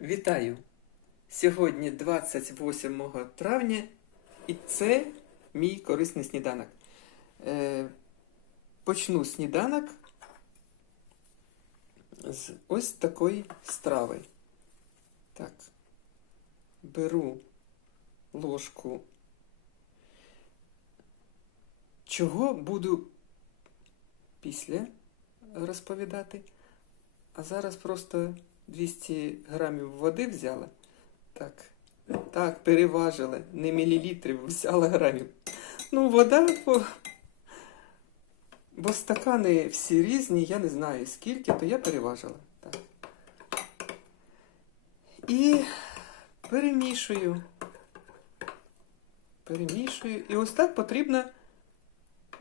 Вітаю! Сьогодні 28 травня, і це мій корисний сніданок. Е, почну сніданок з ось такої страви. Так, беру ложку. Чого буду після розповідати? А зараз просто 200 грамів води взяла. Так, так, переважила. Не мілілітрів, взяла грамів. Ну, вода, бо, бо стакани всі різні, я не знаю скільки, то я переважила. Так. І перемішую. Перемішую. І ось так потрібно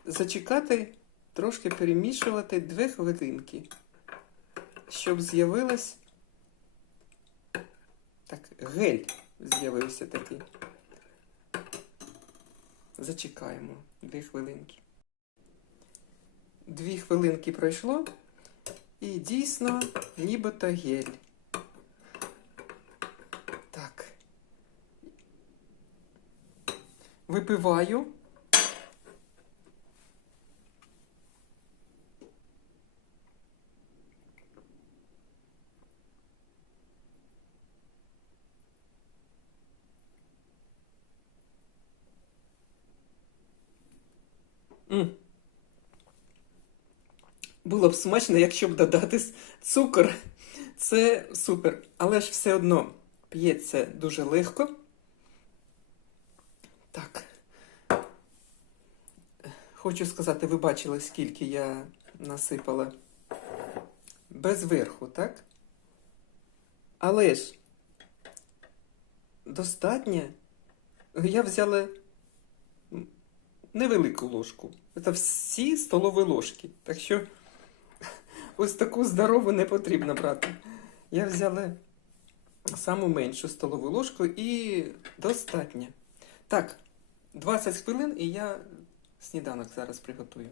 зачекати, трошки перемішувати дві хвилинки, щоб з'явилась так, гель з'явився такий. Зачекаємо дві хвилинки. Дві хвилинки пройшло, і дійсно нібито гель. Так. Випиваю. М. Було б смачно, якщо б додати цукор. Це супер. Але ж все одно п'ється дуже легко. Так. Хочу сказати, ви бачили, скільки я насипала без верху, так? Але ж достатньо. Я взяла невелику ложку. Це всі столові ложки. Так що ось таку здорову не потрібно брати. Я взяла саму меншу столову ложку і достатньо. Так, 20 хвилин і я сніданок зараз приготую.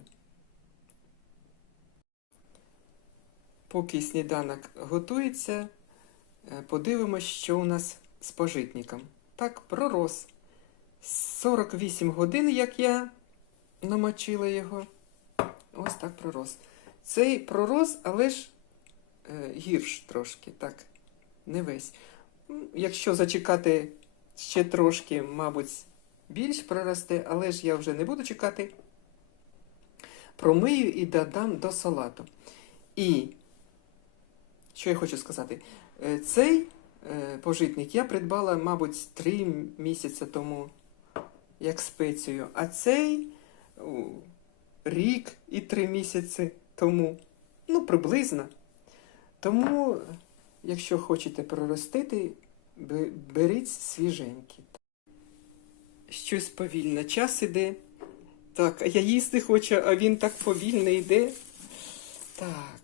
Поки сніданок готується, е, подивимось, що у нас з пожитником. Так, пророс. 48 годин, як я намочила його. Ось так пророс. Цей пророс, але ж е, гірш трошки, так, не весь. Якщо зачекати ще трошки, мабуть, більш проросте, але ж я вже не буду чекати. Промию і додам до салату. І що я хочу сказати? Е, Цей е, пожитник я придбала, мабуть, 3 місяці тому як спецію, а цей рік і три місяці тому. Ну, приблизно. Тому, якщо хочете проростити, беріть свіженькі. Щось повільно. Час іде. Так, а я їсти хочу, а він так повільно йде. Так.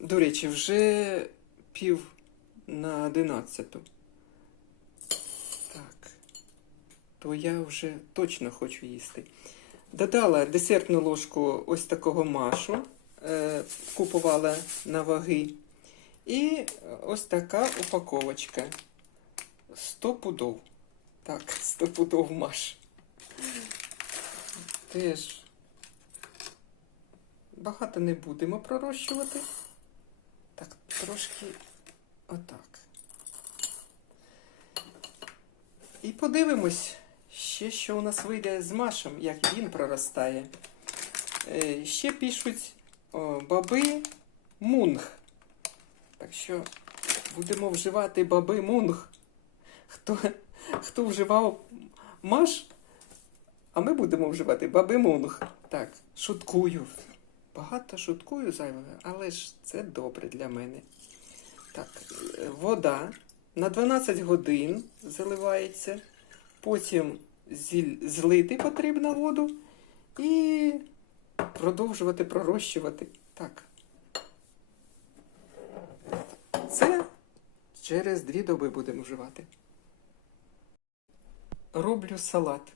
До речі, вже пів на одинадцяту. Так то я вже точно хочу їсти. Додала десертну ложку ось такого машу, е, купувала на ваги. І ось така упаковочка. 100 пудов. Так, 100 пудов маш. Теж багато не будемо пророщувати. Так, трошки отак. І подивимось, ще що у нас вийде з Машем, як він проростає. Е, ще пишуть баби мунг. Так що будемо вживати баби мунг. Хто, хто вживав Маш, а ми будемо вживати баби мунг. Так, шуткую. Багато шуткую зайвого, але ж це добре для мене. Так, е, вода на 12 годин заливається. Потім злити потрібно воду і продовжувати пророщувати. Так. Це через дві доби будемо вживати. Роблю салат.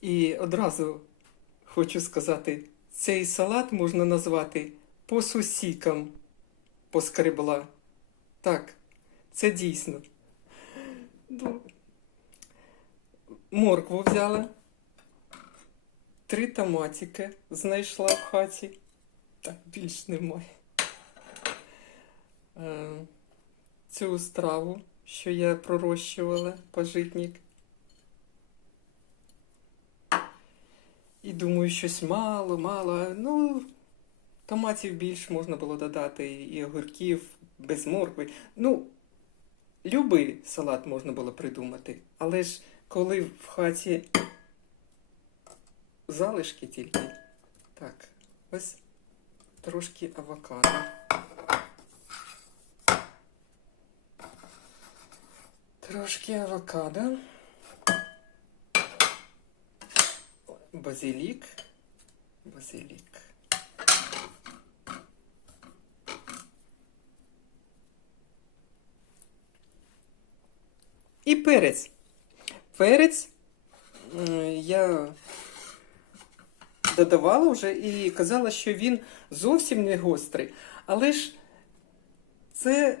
І одразу хочу сказати, цей салат можна назвати по сусікам поскребла. Так, Це дійсно. Моркву взяла. Три томатики знайшла в хаті. Так, більш немає. Е, Цю страву, що я пророщувала, пожитник. І думаю, щось мало, мало. Ну, томатів більш можна було додати, і огірків без моркви. Ну, любий салат можна було придумати. Але ж коли в хаті залишки тільки. Так, ось трошки авокадо. Трошки авокадо. Базилік. Базилік. І перець. Перець я додавала вже і казала, що він зовсім не гострий. Але ж це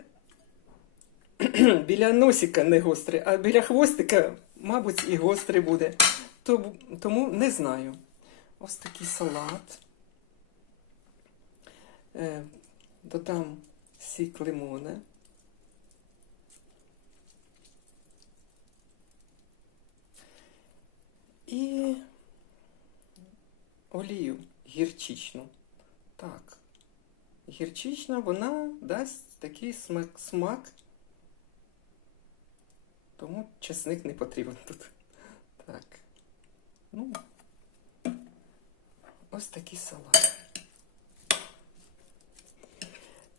біля носика не гострий, а біля хвостика, мабуть, і гострий буде. Тому, тому не знаю. Ось такий салат. Е, додам сік лимона. І олію гірчичну. Так. Гірчична, вона дасть такий смак, смак. Тому чесник не потрібен тут. Так. Ну, ось такий салат.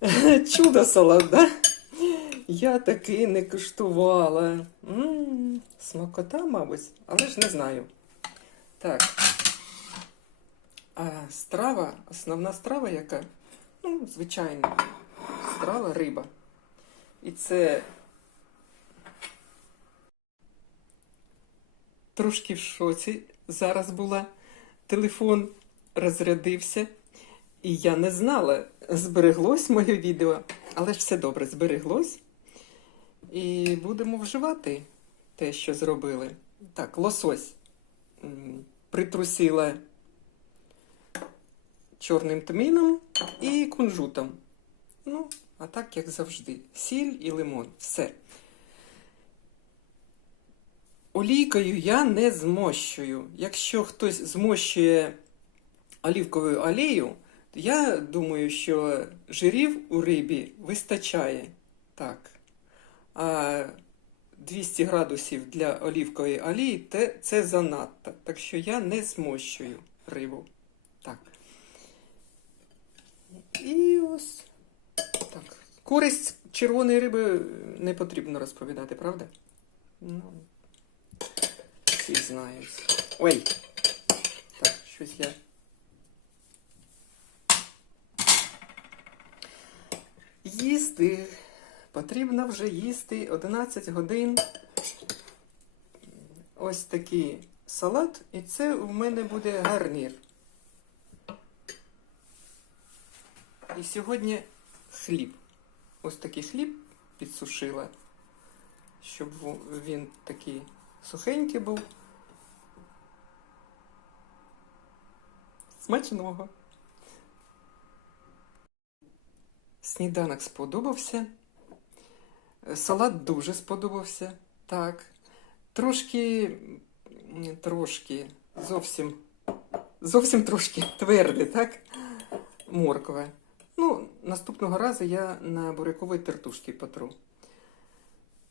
Чудо салат, да? Я таки не куштувала. М, Смакота, мабуть, але ж не знаю. Так. А страва, основна страва яка? Ну, звичайно, страва риба. І це трошки в шоці зараз була. Телефон розрядився, і я не знала, збереглось моє відео, але ж все добре, збереглось. І будемо вживати те, що зробили. Так, лосось притрусила чорним тміном і кунжутом. Ну, а так, як завжди, сіль і лимон. Все. Олійкою я не змощую. Якщо хтось змощує олівковою олією, то я думаю, що жирів у рибі вистачає. Так. А 200 градусів для олівкової олії це занадто. Так що я не змощую рибу. Так. І ось так. Користь червоної риби не потрібно розповідати, правда? Ну, всі знають. Ой! Так, щось я. Їсти. Потрібно вже їсти 11 годин. Ось такий салат, і це в мене буде гарнір. І сьогодні хліб. Ось такий хліб підсушила, щоб він такий сухенький був. Смачного. Сніданок сподобався. Салат дуже сподобався. Так. Трошки, трошки, зовсім, зовсім трошки тверде, так? Морква. Ну, наступного разу я на буряковій тертушці потру.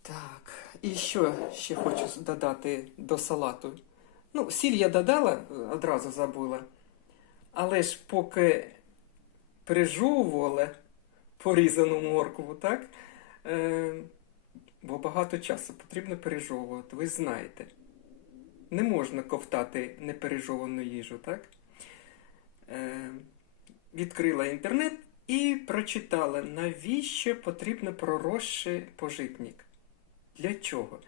Так, і що ще хочу додати до салату? Ну, сіль я додала, одразу забула. Але ж поки пережовувала порізану моркву, так? Е, бо багато часу потрібно пережовувати, ви знаєте. Не можна ковтати непережовану їжу, так? Е, відкрила інтернет і прочитала, навіщо потрібно проросший пожитник. Для чого?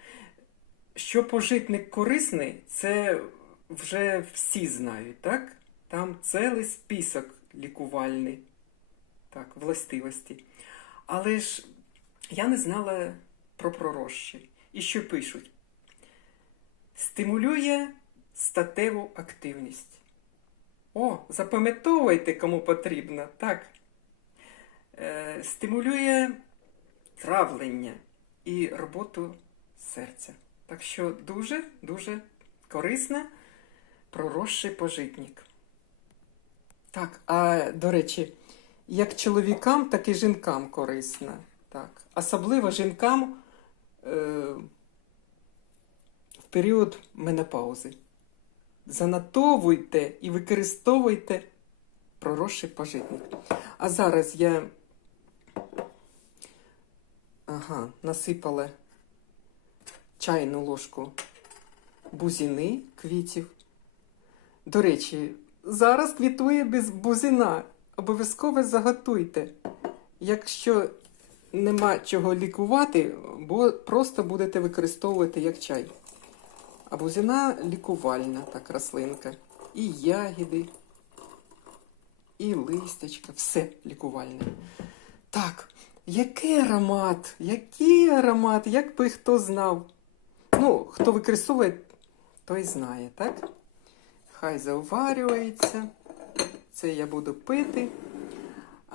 Що пожитник корисний, це вже всі знають, так? Там цілий список лікувальний, так, властивості. Але ж я не знала про пророщі. І що пишуть? Стимулює статеву активність. О, запам'ятовуйте, кому потрібно, так. Е, стимулює травлення і роботу серця. Так що дуже-дуже корисна проросший пожитник. Так, а до речі, як чоловікам, так і жінкам корисна. Так. Особливо жінкам е, в період менопаузи. Занотовуйте і використовуйте проросший пожитник. А зараз я ага, насипала чайну ложку бузини квітів. До речі, зараз квітує без бузина. Обов'язково заготуйте. Якщо нема чого лікувати, бо просто будете використовувати як чай. А бузина лікувальна так рослинка. І ягіди, і листячка, все лікувальне. Так, який аромат, який аромат, як би хто знав. Ну, хто використовує, той знає, так? Хай зауварюється. Це я буду пити.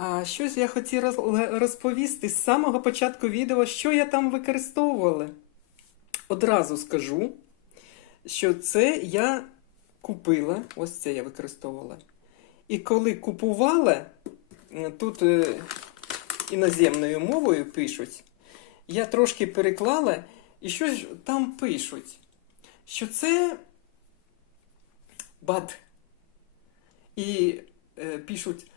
А щось я хотів розповісти з самого початку відео, що я там використовувала. Одразу скажу, що це я купила, ось це я використовувала. І коли купувала, тут е, іноземною мовою пишуть, я трошки переклала, і щось там пишуть, що це бад. І е, пишуть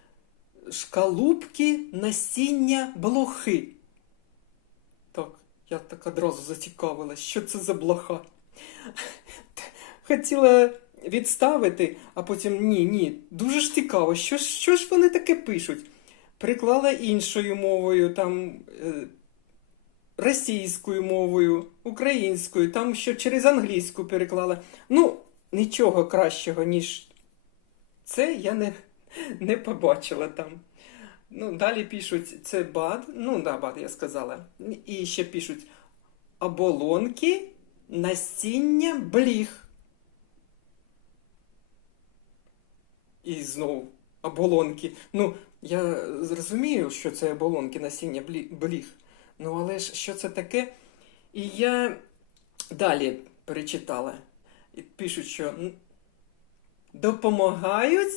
шкалупки насіння блохи. Так, я так одразу зацікавилась, що це за блоха. Хотіла відставити, а потім ні, ні. Дуже ж цікаво, що, що ж вони таке пишуть? Приклала іншою мовою, там е, російською мовою, українською, там що через англійську переклала. Ну, нічого кращого, ніж це я не, не побачила там. Ну, далі пишуть це бад, ну да, бад, я сказала. І ще пишуть оболонки насіння бліг. І знову оболонки. Ну, я зрозумію, що це оболонки насіння блі- бліг. Ну, але ж що це таке? І я далі перечитала. І пишуть, що допомагають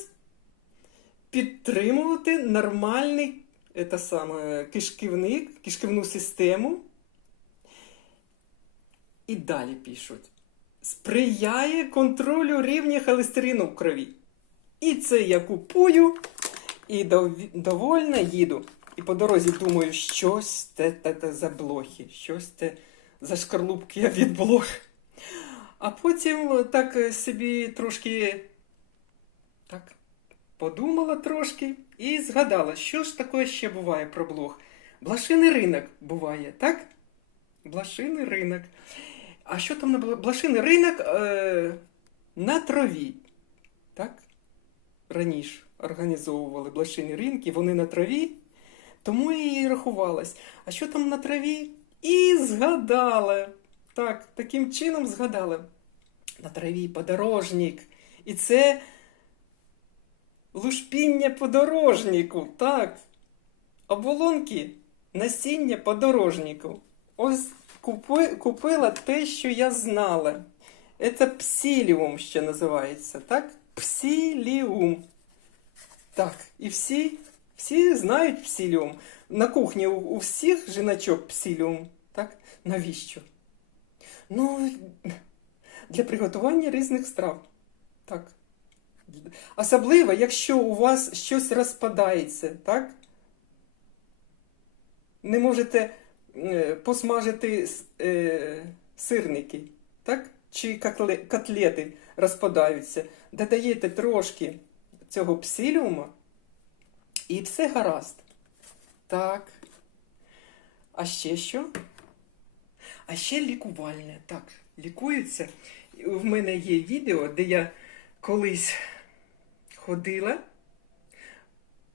підтримувати нормальний це саме, кишківник, кишківну систему. І далі пишуть. Сприяє контролю рівня холестерину в крові. І це я купую і дов- довольна їду. І по дорозі думаю, щось те, те, за блохи, щось те за шкарлупки від блох. А потім так е, собі трошки так подумала трошки і згадала, що ж таке ще буває про блох. Блошиний ринок буває, так? Блошиний ринок. А що там на бла- блошиний ринок е, на траві? Так? Раніше організовували блошині ринки, вони на траві, тому я і рахувалась. А що там на траві? І згадала. Так, таким чином згадала. На траві подорожник. І це лушпіння подорожнику. Так. Оболонки насіння подорожнику. Ось купи, купила те, що я знала. Це псиліум ще називається, так? Псиліум. Так, і всі, всі знають псиліум. На кухні у, у всіх жіночок псиліум. Так? Навіщо? Ну, для приготування різних страв. Так. Особливо, якщо у вас щось розпадається, так? Не можете е, посмажити е, сирники, так? Чи котлети розпадаються. Додаєте трошки цього псиліума, і все гаразд. Так. А ще що? А ще лікувальне. Так, лікуються. В мене є відео, де я колись ходила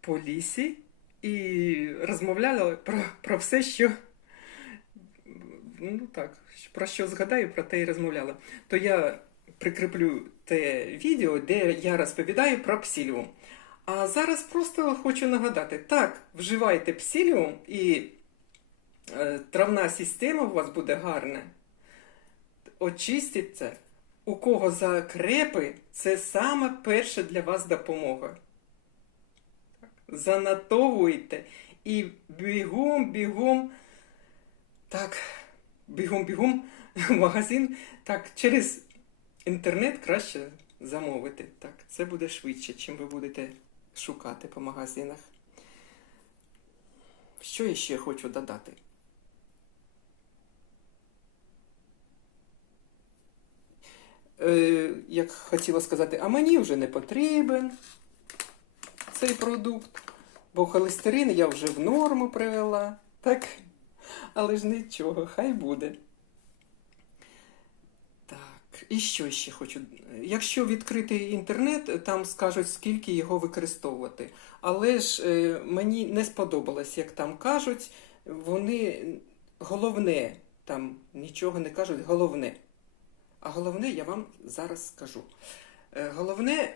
по лісі і розмовляла про, про все, що ну так, про що згадаю, про те і розмовляла, то я прикріплю те відео, де я розповідаю про псиліум. А зараз просто хочу нагадати: так, вживайте псиліум і е, травна система у вас буде гарна. Очиститься. У кого закрепи, це саме перша для вас допомога. Занотовуйте і бігом, бігом, так, бігом, бігом в магазин. Так, через інтернет краще замовити. Так, це буде швидше, чим ви будете шукати по магазинах. Що я ще хочу додати? Як хотіла сказати, а мені вже не потрібен цей продукт, бо холестерин я вже в норму привела. Так, але ж нічого, хай буде. Так, і що ще хочу? Якщо відкрити інтернет, там скажуть, скільки його використовувати. Але ж е, мені не сподобалось, як там кажуть, вони головне, там нічого не кажуть, головне. А головне я вам зараз скажу. Е, Головне,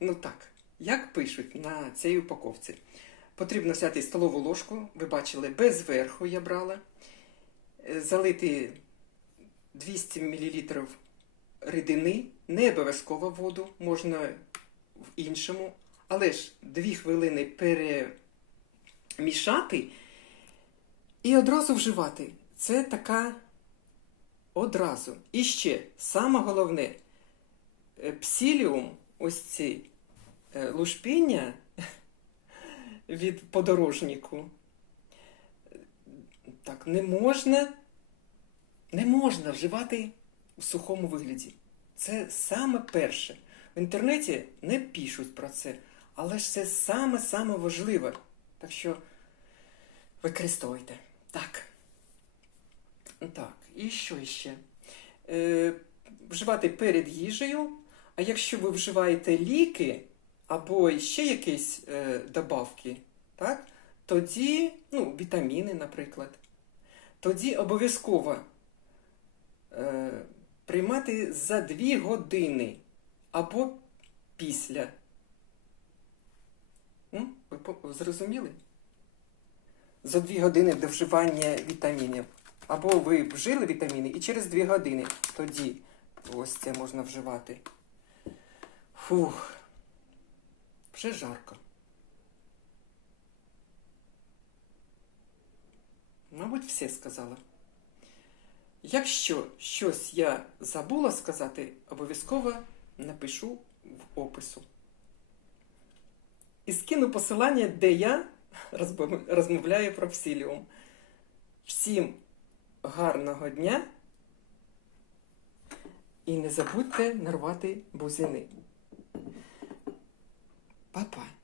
ну так, як пишуть на цій упаковці. Потрібно взяти столову ложку, ви бачили, без верху я брала, е, залити 200 мл рідини, не обов'язково воду, можна в іншому, але ж 2 хвилини перемішати і одразу вживати. Це така одразу. І ще, саме головне, е, псиліум, ось ці е, лушпіння від подорожнику. Так, не можна, не можна вживати у сухому вигляді. Це саме перше. В інтернеті не пишуть про це, але ж це саме-саме важливе. Так що використовуйте. Так. Так, і що ще? Е, вживати перед їжею, а якщо ви вживаєте ліки або ще якісь е, добавки, так, тоді, ну, вітаміни, наприклад, тоді обов'язково е, приймати за 2 години або після. Ви зрозуміли? За 2 години до вживання вітамінів. Або ви вжили вітаміни і через 2 години тоді ось це можна вживати. Фух. Вже жарко. Мабуть, все сказала. Якщо щось я забула сказати, обов'язково напишу в опису. І скину посилання, де я розмовляю про псиліум. Всім гарного дня і не забудьте нарвати бузини. Па-па!